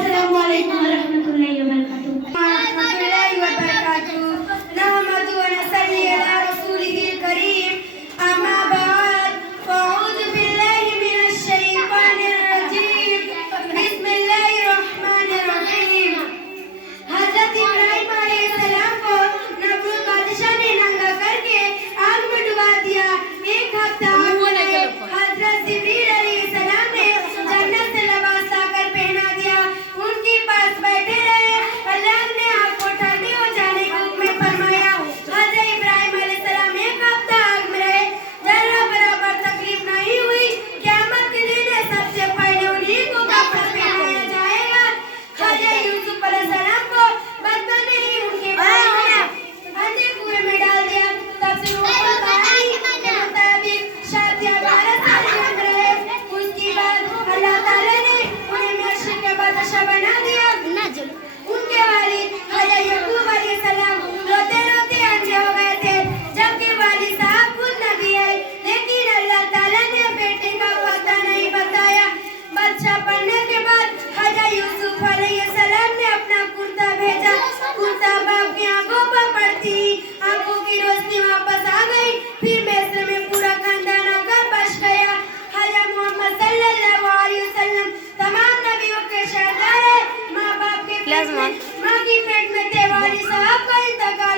अस्सलाम वालेकुम वरहमतुल्लाहि वबरकातुहू। नहमदु व नसल्ली अला रसूलिहिल करीम। अम्मा बाद फ़अऊज़ु बिल्लाहि मिनश शैतानिर रजीम। बिस्मिल्लाहिर रहमानिर रहीम। हज़रत इब्राहीम अलैहिस्सलाम को नमरूद बादशाह ने नंगा करके आग में डुबा दिया। एक हफ्ता हज़रत जिब्रील अलैहिस्सलाम ने जन्नत से लिबास लाकर पहना दिया। उनके पास बैठे रहे। अल्लाह ने आग को ठंडी हो जाने का हुक्म फरमाया। हज़रत इब्राहीम अलैहिस्सलाम एक हफ्ता आग में रहे। जरा बराबर तकलीफ नहीं हुई। क़यामत के दिन सबसे पहले उन्हीं को कपड़ा पहनाया जाएगा। हज़रत यूसुफ अलैहिस्सलाम को बचपन में ही उनके भाई ने अंधे कुएं में डाल दिया। तब से वो कहानी के मुताबिक शायद 12 साल जिंदा रहे। उसके बाद अल्लाह ताला ने उन्हें मिस्र का बादशाह बना दिया। उनके वालिद हज़रत याकूब अलैहिस्सलाम रोते रोते अंधे हो गए थे, जबकि वालिद साहब खुद नबी है, लेकिन अल्लाह ताला ने बेटे का पता नहीं बताया। बच्चा पढ़ने के बाद हज़रत यूसुफ अलैहिस्सलाम ने अपना कुर्ता भेजा। कुर्ता बाप की आंखों पर पड़ती ही आंखों की रोशनी वापस आ गई। फिर मिस्र में पूरा खानदान आकर बस गया। हज़रत मोहम्मद सल्लल्लाहु अलैहि वसल्लम तमाम नबियों के सरदार है। माँ बाप के पेट में थे। वालिद साहब का इंतकाल